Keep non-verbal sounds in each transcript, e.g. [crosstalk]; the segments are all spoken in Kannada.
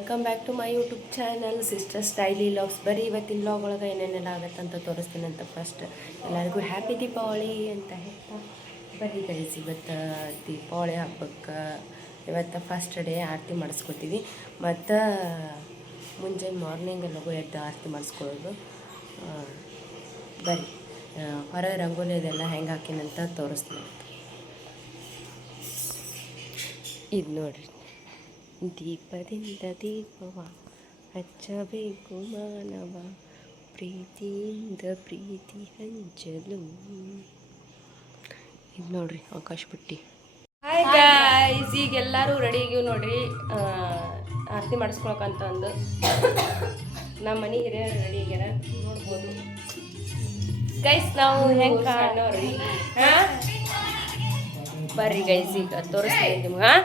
Welcome back to my YouTube channel sister style logs ಬರೀ ಇವತ್ತಿನ ಲಾಗ್ ಒಳಗೆ ಏನೇನೆಲ್ಲ ಆಗತ್ತೆ ಅಂತ ತೋರಿಸ್ತೀನಿ ಅಂತ ಫಸ್ಟ್ ಎಲ್ಲರಿಗೂ ಹ್ಯಾಪಿ ದೀಪಾವಳಿ ಅಂತ ಹೇಳ್ತಾ. ಬರೀ ಗೈಸ್ ಇವತ್ತು ದೀಪಾವಳಿ ಹಬ್ಬಕ್ಕೆ ಇವತ್ತು ಫಸ್ಟ್ ಡೇ ಆರತಿ ಮಾಡಿಸ್ಕೊತೀವಿ. ಮತ್ತು ಮುಂಜಾನೆ ಮಾರ್ನಿಂಗ್ ಎಲ್ಲಗೂ ಎದ್ದು ಆರತಿ ಮಾಡಿಸ್ಕೊಳ್ಳೋದು. ಬರೀ ಹೊರಗೆ ರಂಗೋಲಿ ಅದೆಲ್ಲ ಹೆಂಗೆ ಹಾಕಿನಂತ ತೋರಿಸ್ತೀನಿ. ಇದು ನೋಡ್ರಿ. ದೀಪದಿಂದ ದೀಪವ, ಹಚ್ಚಬೇಕು ಮಾನವ, ಪ್ರೀತಿಯಿಂದ ಪ್ರೀತಿ ಹಂಚಲು. ಇದು ನೋಡ್ರಿ ಆಕಾಶ ಬಿಟ್ಟು ಹಾಯ್ ಗಾಯ್ಸ್ ಈಗ ಎಲ್ಲರೂ ರೆಡಿ ಆಗಿವ್ ನೋಡ್ರಿ. ಆರತಿ ಮಾಡಿಸ್ಕೊಳಕಂತ ಅಂದು. ನಮ್ಮ ಮನೆ ಹಿರಿಯರು ರೆಡಿ ಆಗ್ಯಾರ ನೋಡ್ಬೋದು. ಗೈಸ್ ನಾವು ಹೆಂಗೆ ಕಾಣೋರಿ? ಹಾಂ? ಬರ್ರಿ ಗೈಸ್ ಈಗ ತೋರಿಸ್ತೀನಿ ನಿಮ್ಗೆ ಹಾಂ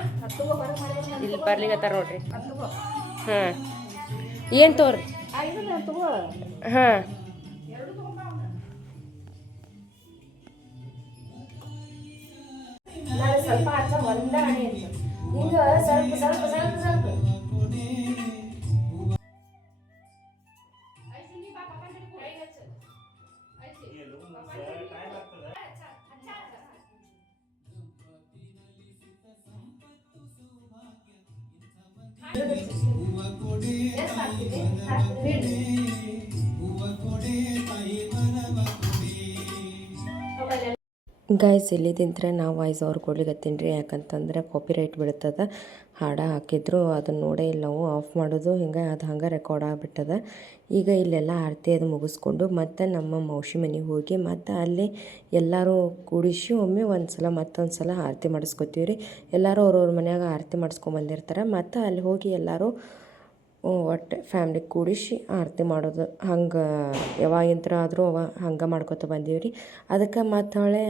ಇಲ್ಲಿ ಬರ್ಲಿಕತ್ತಾರ ನೋಡ್ರಿ ಹಾಂ ಏನು ತೋರಿ ಹಾಂ ಸ್ವಲ್ಪ ಹಚ್ಚ ಒಂದ ಹಣೆ ಹಿಂಗ ಸ್ವಲ್ಪ ಸ್ವಲ್ಪ ಸ್ವಲ್ಪ ಸ್ವಲ್ಪ ಹೂವ ಕೊಡೆ ಹೂವ ಕೊಡೆ ಗೈಸ್ ಇಲ್ಲಿದ್ದರೆ ನಾವು ವಾಯ್ಸ್ ಅವ್ರು ಕೊಡ್ಲಿಕತ್ತೀನಿ ರೀ ಯಾಕಂತಂದ್ರೆ ಕಾಪಿ ರೈಟ್ ಹಾಡ ಹಾಕಿದ್ರು ಅದನ್ನ ನೋಡೇ ಇಲ್ಲ ನಾವು ಆಫ್ ಮಾಡೋದು, ಹಿಂಗೆ ಅದು ಹಂಗೆ ರೆಕಾರ್ಡ್ ಆಗಿಬಿಟ್ಟದ. ಈಗ ಇಲ್ಲೆಲ್ಲ ಆರತಿ ಅದು ಮುಗಿಸ್ಕೊಂಡು ಮತ್ತು ನಮ್ಮ ಮೌಸಿ ಮನೆಗೆ ಹೋಗಿ ಮತ್ತು ಅಲ್ಲಿ ಎಲ್ಲರೂ ಕೂಡಿಸಿ ಒಮ್ಮೆ ಒಂದು ಸಲ ಮತ್ತೊಂದು ಸಲ ಆರತಿ ಮಾಡಿಸ್ಕೊತೀವಿ ರೀ ಎಲ್ಲರೂ ಅವ್ರವ್ರ ಮನ್ಯಾಗ ಆರತಿ ಮಾಡಿಸ್ಕೊಂಬಂದಿರ್ತಾರೆ ಮತ್ತು ಅಲ್ಲಿ ಹೋಗಿ ಎಲ್ಲರೂ ಒಟ್ಟು ಫ್ಯಾಮ್ಲಿ ಕೂಡಿಸಿ ಆರತಿ ಮಾಡೋದು. ಹಂಗೆ ಯಾವಾಗಿಂತ್ರ ಆದರೂ ಅವ ಹಂಗೆ ಮಾಡ್ಕೊತ ಬಂದೀವಿ ರೀ. ಅದಕ್ಕೆ ಮತ್ತು ಹೊಳೆ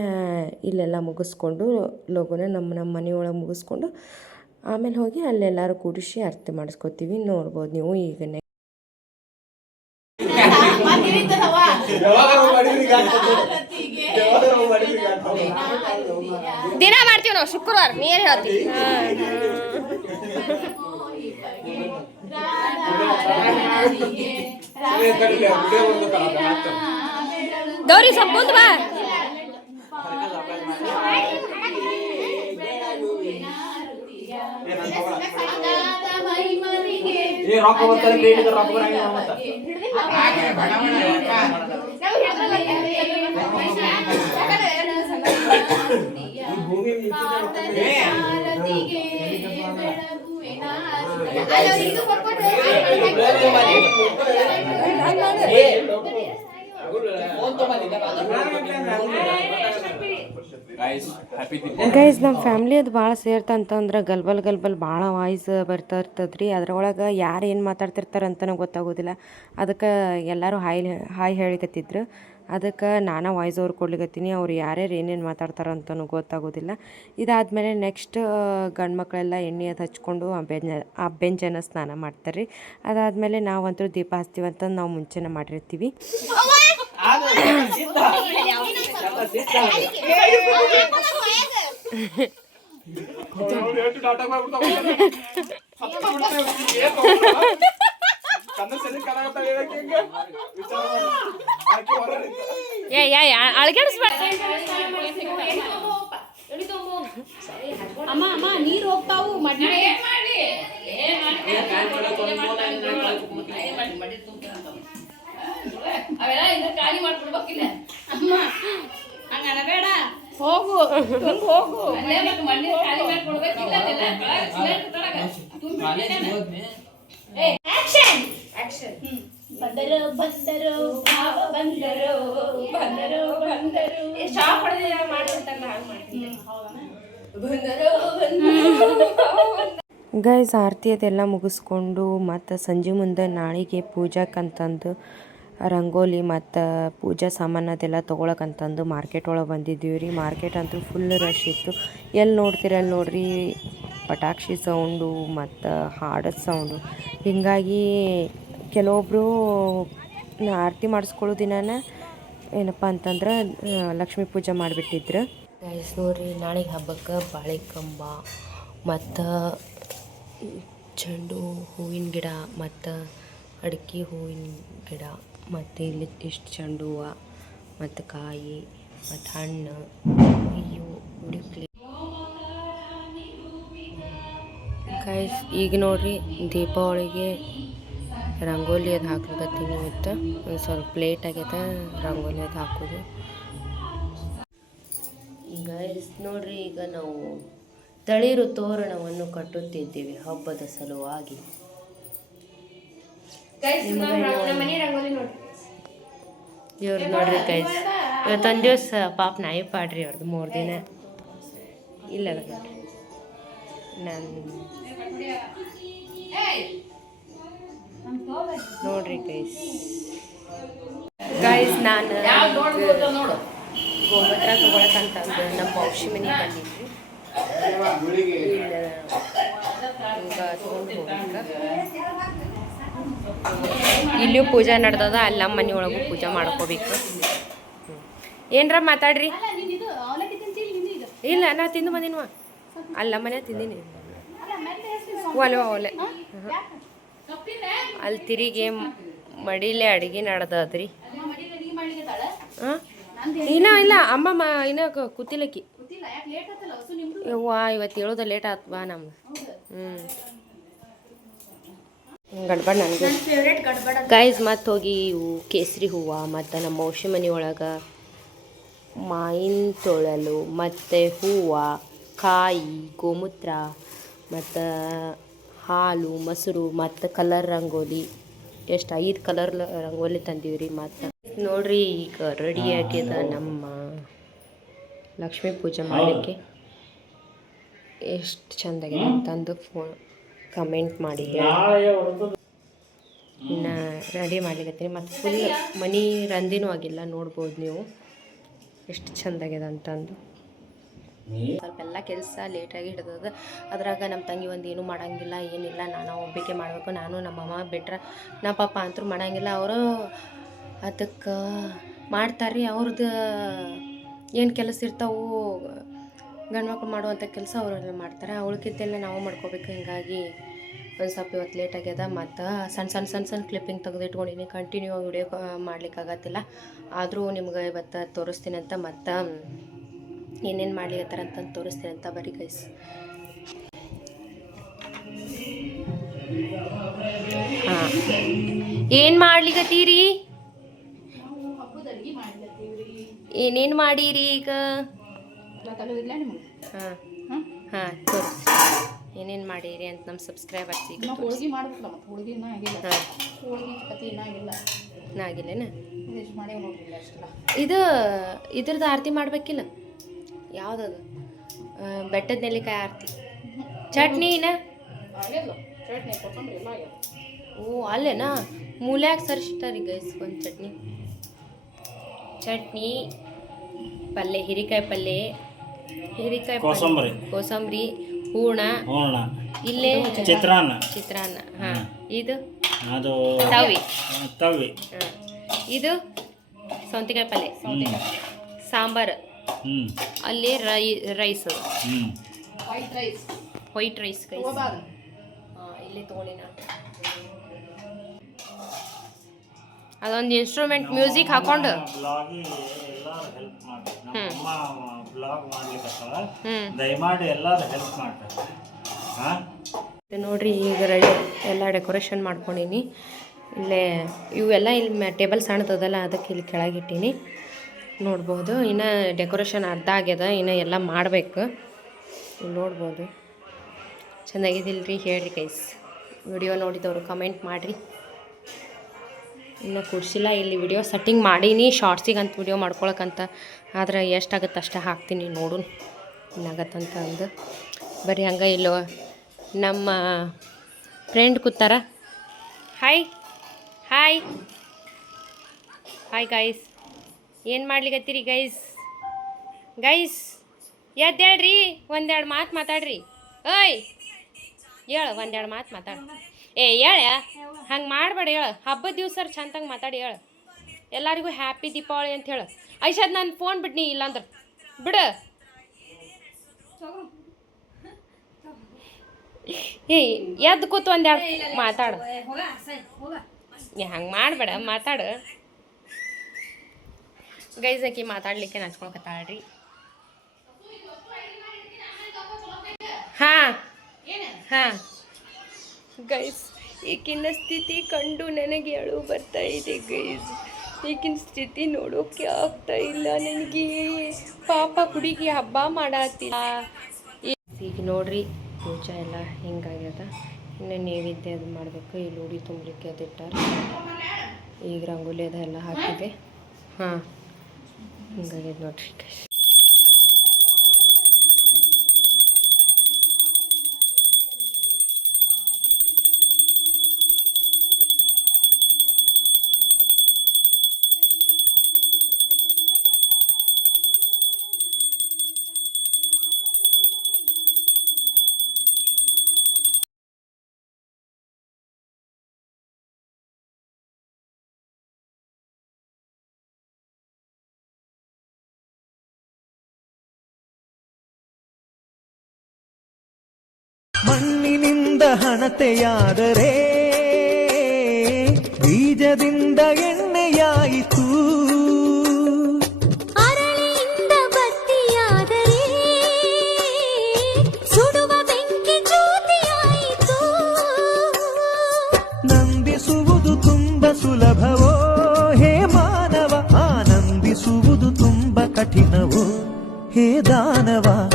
ಇಲ್ಲೆಲ್ಲ ಮುಗಿಸ್ಕೊಂಡು ಲಘುನ ನಮ್ಮ ನಮ್ಮ ಮನೆಯೊಳಗೆ ಮುಗಿಸ್ಕೊಂಡು ಆಮೇಲೆ ಹೋಗಿ ಅಲ್ಲೆಲ್ಲರೂ ಕೂಡಿಸಿ ಆರತಿ ಮಾಡಿಸ್ಕೊತೀವಿ. ನೋಡ್ಬೋದು ನೀವು ಈಗ ದಿನ ಮಾಡ್ತೀವಿ ನಾವು ಶುಕ್ರವಾರ. ನೀರು ಏನ್ ಹೇಳ್ತಿ? ಗೌರಿ ಸ್ವಲ್ಪ ಮುಂದ್ ಬಾ ಏ ರೊಕ್ಕ ಬರ್ತಾರೆ ಬೇಡಿದ ರೊಕ್ಕ ಬರಂಗಿಲ್ಲ ಮತ್ತ ಗೈಸ್ ಹ್ಯಾಪಿ ಗೈಸ್ ನಮ್ಮ ಫ್ಯಾಮ್ಲಿ ಅದು ಭಾಳ ಸೇರ್ತಂತಂದ್ರೆ ಗಲ್ಬಲ್ ಗಲ್ಬಲ್ ಭಾಳ ವಾಯ್ಸ್ ಬರ್ತಾ ಇರ್ತದೆ ರೀ ಅದ್ರೊಳಗೆ ಯಾರು ಏನು ಮಾತಾಡ್ತಿರ್ತಾರೆ ಅಂತಲೂ ಗೊತ್ತಾಗೋದಿಲ್ಲ. ಅದಕ್ಕೆ ಎಲ್ಲರೂ ಹಾಯ್ ಹಾಯ್ ಹೇಳಿಕತ್ತಿದ್ರು. ಅದಕ್ಕೆ ನಾನು ವಾಯ್ಸ್ ಅವ್ರು ಕೊಡ್ಲಿಕ್ಕತ್ತೀನಿ ಅವ್ರು ಯಾರ್ಯಾರು ಏನೇನು ಮಾತಾಡ್ತಾರೆ ಅಂತಲೂ ಗೊತ್ತಾಗೋದಿಲ್ಲ. ಇದಾದಮೇಲೆ ನೆಕ್ಸ್ಟ್ ಗಂಡು ಮಕ್ಕಳೆಲ್ಲ ಎಣ್ಣೆ ಅದು ಹಚ್ಕೊಂಡು ಆ ಬೆಂಜ ಆ ಬೆಂಜನ ಸ್ನಾನ ಮಾಡ್ತಾರೆ ರೀ ಅದಾದಮೇಲೆ ನಾವಂತೂ ದೀಪ ಹಚ್ತೀವಿ ಅಂತ ನಾವು ಮುಂಚೆನೇ ಮಾಡಿರ್ತೀವಿ. [laughs] [laughs] [laughs] ಏ ಯಾ ಅಳಗಾಡಿಸ್ಬೇಡ. ಅಮ್ಮ ಅಮ್ಮ ನೀರು ಹೋಗ್ತಾವು ಮಡ್ಡಿ. ಅಮ್ಮ ಹಂಗ ಅನಬೇಡ. ಹೋಗು. ತುಂಬ ಬಂದರು ಬಂದರು ಭಾವ ಬಂದರು ಬಂದರು ಬಂದರು. ಶಾಪ್ ಹೊಡೆದ ಹಾಗೆ ಮಾಡ್ತೀನಿ ಗೈಸ್ ಆರತಿ ಅದೆಲ್ಲ ಮುಗಿಸ್ಕೊಂಡು ಮತ್ತು ಸಂಜೆ ಮುಂದೆ ನಾಳೆಗೆ ಪೂಜಾಕ್ಕಂತಂದು ರಂಗೋಲಿ ಮತ್ತು ಪೂಜಾ ಸಾಮಾನು ಅದೆಲ್ಲ ತೊಗೊಳಕಂತಂದು ಮಾರ್ಕೆಟ್ ಒಳಗೆ ಬಂದಿದ್ದೀವಿ ರೀ. ಮಾರ್ಕೆಟ್ ಅಂತೂ ಫುಲ್ ರಶ್ ಇತ್ತು. ಎಲ್ಲಿ ನೋಡ್ತೀರ ಅಲ್ಲಿ ನೋಡ್ರಿ? ಪಟಾಕ್ಷಿ ಸೌಂಡು ಮತ್ತು ಹಾಡದ ಸೌಂಡು ಹೀಗಾಗಿ ಕೆಲವೊಬ್ಬರು ಆರತಿ ಮಾಡಿಸ್ಕೊಳ್ಳೋ ದಿನಾನ ಏನಪ್ಪ ಅಂತಂದ್ರೆ ಲಕ್ಷ್ಮಿ ಪೂಜೆ ಮಾಡಿಬಿಟ್ಟಿದ್ರು. ಗೈಸ್ ನೋಡ್ರಿ, ನಾಳೆಗೆ ಹಬ್ಬಕ್ಕೆ ಬಾಳೆಕಂಬ ಮತ್ತು ಚೆಂಡು ಹೂವಿನ ಗಿಡ ಮತ್ತು ಅಡಿಕೆ ಹೂವಿನ ಗಿಡ ಮತ್ತು ಇಲ್ಲಿ ಇಷ್ಟು ಚೆಂಡು ಹೂವು ಮತ್ತು ಕಾಯಿ ಮತ್ತು ಹಣ್ಣು ಅಯ್ಯೋ ಹುಡುಕ್ಲಿ. ಗೈಸ್ ಈಗ ನೋಡ್ರಿ, ದೀಪಾವಳಿಗೆ ರಂಗೋಲಿ ಅದು ಹಾಕ್ಲಿಕತ್ತೀನಿ ಇವತ್ತು. ಒಂದು ಸ್ವಲ್ಪ ಪ್ಲೇಟ್ ಆಗ್ಯದ ರಂಗೋಲಿ ಅದು ಹಾಕೋದು. ಈಗ ನೋಡ್ರಿ ಈಗ ನಾವು ತಳಿರು ತೋರಣವನ್ನು ಕಟ್ಟುತ್ತಿದ್ದೇವೆ ಹಬ್ಬದ ಸಲುವಾಗಿ. ಇವ್ರು ನೋಡ್ರಿ ಗೈಸ್ ಇವತ್ತೊಂದು ದಿವಸ ಪಾಪ ನಾಯಿ ಪಾಡ್ರಿ ಅವ್ರದ್ದು ಮೂರು ದಿನ. ಇಲ್ಲ ನೋಡ್ರಿ ನಾನು ನೋಡ್ರಿ ಗೈಸ್ ಗೈಸ್ ನಾನು ಗೋಮೂತ್ರ ತಗೊಳಕಂತಂದು ನಮ್ಮ ಔಷಧಿ ಮನೆ ಬಂದಿದ್ವಿ. ಈಗ ಇಲ್ಲಿಯೂ ಪೂಜೆ ನಡ್ದದ, ಅಲ್ಲಿ ಮನೆ ಒಳಗೂ ಪೂಜೆ ಮಾಡ್ಕೋಬೇಕು. ಏನರ ಮಾತಾಡ್ರಿ? ಇಲ್ಲ, ನಾ ತಿಂದು ಬಂದಿನವ. ಅಲ್ಲ ಮನೆ ತಿಂದೀನಿ. ಒಲೆ ಒಲೆ. ಅಲ್ಲಿ ತಿರುಗಿ ಮಡಿಲೆ ಅಡಿಗೆ ನಡ್ದದ್ರಿ. ಹಾಂ? ಇನ್ನೂ ಇಲ್ಲ, ಅಮ್ಮ ಮ, ಇನ್ನೂ ಕೂತಿಲಕ್ಕಿ ಯವ್ವಾ, ಇವತ್ತು ಹೇಳೋದ ಲೇಟ್ ಆತ್ ಬಾ ನಮ್ದು ಹ್ಞೂ ಗಡ್ಬಡ್ ನನಗೆ. ಗೈಸ್ ಮತ್ತು ಹೋಗಿ ಇವು ಕೇಸರಿ ಹೂವು, ಮತ್ತು ನಮ್ಮ ಔಷಧಿ ಮನೆಯೊಳಗೆ ಮಾಯಿನ ತೊಳಲು, ಮತ್ತು ಹೂವು, ಕಾಯಿ, ಗೋಮೂತ್ರ, ಮತ್ತು ಹಾಲು ಮೊಸರು ಮತ್ತು ಕಲರ್ ರಂಗೋಲಿ. ಎಷ್ಟು ಐದು ಕಲರ್ ರಂಗೋಲಿ ತಂದೀವ್ರಿ ಮತ್ತು. ನೋಡ್ರಿ ಈಗ ರೆಡಿ ಆಗ್ಯದ ನಮ್ಮ ಲಕ್ಷ್ಮೀ ಪೂಜೆ ಮಾಡಲಿಕ್ಕೆ. ಎಷ್ಟು ಚಂದಾಗಿದೆ ಅಂತಂದು ಫೋನ್ ಕಮೆಂಟ್ ಮಾಡಿ ನಾ ರೆಡಿ ಮಾಡ್ಲಿಕ್ಕೆ ಮತ್ತು ಫುಲ್ ಮನಿ ರಂದಿನೂ ಆಗಿಲ್ಲ ನೋಡ್ಬೋದು ನೀವು. ಎಷ್ಟು ಚಂದಾಗಿದೆ ಅಂತಂದು ಸ್ವಲ್ಪ ಎಲ್ಲ ಕೆಲಸ ಲೇಟಾಗಿ ಹಿಡ್ದದ. ಅದ್ರಾಗ ನಮ್ಮ ತಂಗಿ ಒಂದು ಏನೂ ಮಾಡಂಗಿಲ್ಲ, ಏನಿಲ್ಲ, ನಾನು ಒಬ್ಬಿಕೆ ಮಾಡಬೇಕು, ನಾನು ನಮ್ಮ ಅಮ್ಮ ಬಿಟ್ರೆ ನಮ್ಮ ಪಾಪ ಅಂತೂ ಮಾಡಂಗಿಲ್ಲ. ಅವರು ಅದಕ್ಕೆ ಮಾಡ್ತಾರ್ರಿ ಅವ್ರದ್ದು ಏನು ಕೆಲಸ ಇರ್ತಾವು ಗಂಡ್ಮಕ್ಳು ಮಾಡುವಂಥ ಕೆಲಸ ಅವರೆಲ್ಲ ಮಾಡ್ತಾರೆ. ಉಳ್ಕಿದ್ದೆಲ್ಲ ನಾವು ಮಾಡ್ಕೋಬೇಕು, ಹಿಂಗಾಗಿ ಒಂದು ಸ್ವಲ್ಪ ಇವತ್ತು ಲೇಟ್ ಆಗ್ಯದ ಮತ್ತು ಸಣ್ಣ ಸಣ್ಣ ಸಣ್ಣ ಸಣ್ಣ ಕ್ಲಿಪ್ಪಿಂಗ್ ತೆಗೆದು ಇಟ್ಕೊಂಡಿನಿ. ಕಂಟಿನ್ಯೂ ವಿಡಿಯೋ ಮಾಡ್ಲಿಕ್ಕಾಗತ್ತಿಲ್ಲ. ಆದರೂ ನಿಮ್ಗೆ ಇವತ್ತು ತೋರಿಸ್ತೀನಿ ಅಂತ ಮತ್ತು ಏನೇನು ಮಾಡ್ಲಿಕತ್ತಾರ ಅಂತಂದು ತೋರಿಸ್ತೀನಿ ಅಂತ ಬರೀ ಗೈಸ್ ಹಾಂ. ಏನು ಮಾಡ್ಲಿಕತ್ತೀರಿ ಏನೇನು ಮಾಡೀರಿ ಈಗ? ಹಾಂ. ಹಾಂ ತೋರಿಸಿ. ಏನೇನು ಮಾಡೀರಿ ಅಂತ ನಮ್ಮ ಸಬ್ಸ್ಕ್ರೈಬರ್ಸ್ ಈಗ ಹೋಳ್ಗೆ ಮಾಡ್ಬೇಕಲ್ಲ ಮತ್ತೆ ಹೋಳಿಗೆ ಇನ್ನೂ ಆಗಿಲ್ಲ. ಹೋಳ್ಗೆ ಇನ್ನೂ ಆಗಿಲ್ಲ. ಅಷ್ಟೆಲ್ಲ. ಇದು ಇದ್ರದ್ದು ಆರತಿ ಮಾಡ್ಬೇಕಿಲ್ಲ? ಯಾವುದದು? ಬೆಟ್ಟದ ನೆಲ್ಲಿಕಾಯಿ ಆರ್ತಿ. ಚಟ್ನಿನ? ಓ ಅಲ್ಲೇನಾ? ಮೂಲ್ಯಾಗ ಸರಿಸ್ತಾರಿ ಗೈಸ್ ಒಂದು ಚಟ್ನಿ. ಚಟ್ನಿ ಪಲ್ಯ ಹಿರಿಕಾಯಿ ಪಲ್ಯ ಹಿರಿಕಾಯಿ ಪಲ್ಯ, ಕೋಸಂಬರಿ. ಕೋಸಂಬರಿ ಹೂರ್ಣ. ಹೂರ್ಣ. ಇಲ್ಲೇ ಚಿತ್ರಾನ್ನ. ಚಿತ್ರಾನ್ನ. ಹಾಂ. ಇದು? ಅದು ತವಿ ತವಿ ಹಾಂ. ಇದು? ಸೌಂತಿಕಾಯಿ ಪಲ್ಯ ಸಾಂಬಾರು. ಅಲ್ಲಿ Rai rice white rice white rice ತಗೋಬಾರ್ದು. ಇಲ್ಲಿ ತಗೊಂಡಿನ ನಾನು. ಅದೊಂದು ಇನ್ಸ್ಟ್ರೂಮೆಂಟ್ ಮ್ಯೂಸಿಕ್ ಹಾಕೊಂಡು. ಬ್ಲಾಗಿ ಎಲ್ಲರೂ ಹೆಲ್ಪ್ ಮಾಡಿ ಬ್ಲಾಗ್ ಮಾಡ್ಲಿಕ್ಕತ್ತಾಳ ಹ್ಞೂ ದಯಮಾಡಿ ಎಲ್ಲರೂ ಹೆಲ್ಪ್ ಮಾಡ್ತಾರೆ. ನೋಡ್ರಿ ಈಗ ರೆಡಿ ಎಲ್ಲ ಡೆಕೋರೇಷನ್ ಮಾಡ್ಕೊಂಡಿನಿ. ಇಲ್ಲೇ ಇವೆಲ್ಲ ಇಲ್ಲಿ ಟೇಬಲ್ ಸಣ್ಣದಲ್ಲ ಅದಕ್ಕೆ ಇಲ್ಲಿ ಕೆಳಗಿಟ್ಟೀನಿ. ನೋಡ್ಬೋದು. ಇನ್ನು ಡೆಕೋರೇಷನ್ ಅರ್ಧ ಆಗ್ಯದ, ಇನ್ನು ಎಲ್ಲ ಮಾಡಬೇಕು. ನೋಡ್ಬೋದು. ಚೆನ್ನಾಗಿದಿಲ್ರಿ ಹೇಳ್ರಿ ಕೈಸ್ ವಿಡಿಯೋ ನೋಡಿದವರು ಕಮೆಂಟ್ ಮಾಡಿರಿ. ಇನ್ನು ಕೂಡ್ಸಿಲ್ಲ, ಇಲ್ಲಿ ವಿಡಿಯೋ ಸೆಟ್ಟಿಂಗ್ ಮಾಡೀನಿ. ಶಾರ್ಟ್ಸಿಗೆ ಅಂತ ವಿಡಿಯೋ ಮಾಡ್ಕೊಳಕ್ಕಂತ ಆದ್ರೆ ಎಷ್ಟಾಗುತ್ತೆ ಅಷ್ಟೇ ಹಾಕ್ತೀನಿ ನೋಡು ಏನಾಗತ್ತಂತ ಅಂದು. ಬರೀ ಹಂಗೆ ಇಲ್ಲೋ. ನಮ್ಮ ಫ್ರೆಂಡ್ ಕೂತಾರ. ಹಾಯ್ ಹಾಯ್ ಹಾಯ್ ಗೈಸ್ ಏನು ಮಾಡ್ಲಿಕ್ಕತ್ತೀರಿ ಗೈಸ್ ಗೈಸ್ ಎದ್ದೇಳ್ರಿ, ಒಂದೆರಡು ಮಾತು ಮಾತಾಡ್ರಿ. ಓಯ್! ಹೇಳು, ಒಂದೆರಡು ಮಾತು ಮಾತಾಡು. ಏ, ಹೇಳ. ಹಂಗೆ ಮಾಡಬೇಡ, ಹೇಳು. ಹಬ್ಬದ ದಿವ್ಸ ಚಂದಂಗೆ ಮಾತಾಡಿ, ಹೇಳು. ಎಲ್ಲರಿಗೂ ಹ್ಯಾಪಿ ದೀಪಾವಳಿ ಅಂತ ಹೇಳು. ಐಶಾದ್ ನಾನು ಫೋನ್ ಬಿಡ್ನಿ, ಇಲ್ಲಾಂದ್ರೆ. ಬಿಡು. ಏಯ್ ಎದ್ದು ಕೂತು ಒಂದೆರಡು ಮಾತಾಡು. ಏ, ಹಂಗೆ ಮಾಡಬೇಡ, ಮಾತಾಡು. ಗೈಸ್ ಆಕಿ ಮಾತಾಡ್ಲಿಕ್ಕೆ ನಚ್ಕೊಳಕತ್ತಾಳ್ರಿ ಹಾ. ಹಾ. ಗೈಸ್ ಈಕಿನ ಸ್ಥಿತಿ ಕಂಡು ನನಗೆ ಅಳು ಬರ್ತಾ ಇದೆ ಗೈಸ್ ಈಗಿನ ಸ್ಥಿತಿ ನೋಡೋಕೆ ಆಗ್ತಾ ಇಲ್ಲ ನನಗೆ. ಪಾಪ ಹುಡುಗಿ ಹಬ್ಬ ಮಾಡತ್ತಿಲ್ಲ ಈಗ ನೋಡ್ರಿ, ಪೂಜೆ ಎಲ್ಲ ಹಿಂಗಾಗ್ಯದ? ಇನ್ನು ನೈವೇದ್ಯ ಅದು ಮಾಡಬೇಕು ಇಲ್ಲಿ ಉಡಿ ತುಂಬಲಿಕ್ಕೆ ಅದು ಇಟ್ಟಾರ ಈಗ ರಂಗೋಲಿ ಅದೆಲ್ಲ ಹಾಕಿದೆ. ಹಾಂ. ಹಿಂಗಾಗ್ಯದ ನೋಡ್ರಿ ಮಣ್ಣಿನಿಂದ ಹಣತೆಯಾದರೆ ಬೀಜದಿಂದ ಎಣ್ಣೆಯಾಯಿತು. ಅರಳಿಯಿಂದ ಬತ್ತಿಯಾದರೆ ಸುಡುವ ಬೆಂಕಿ ಜ್ಯೋತಿಯಾಯಿತು. ನಂದಿಸುವುದು ತುಂಬ ಸುಲಭವೋ? ಹೇ ಮಾನವ ಆನಂದಿಸುವುದು ತುಂಬ ಕಠಿಣವೋ? ಹೇ ದಾನವ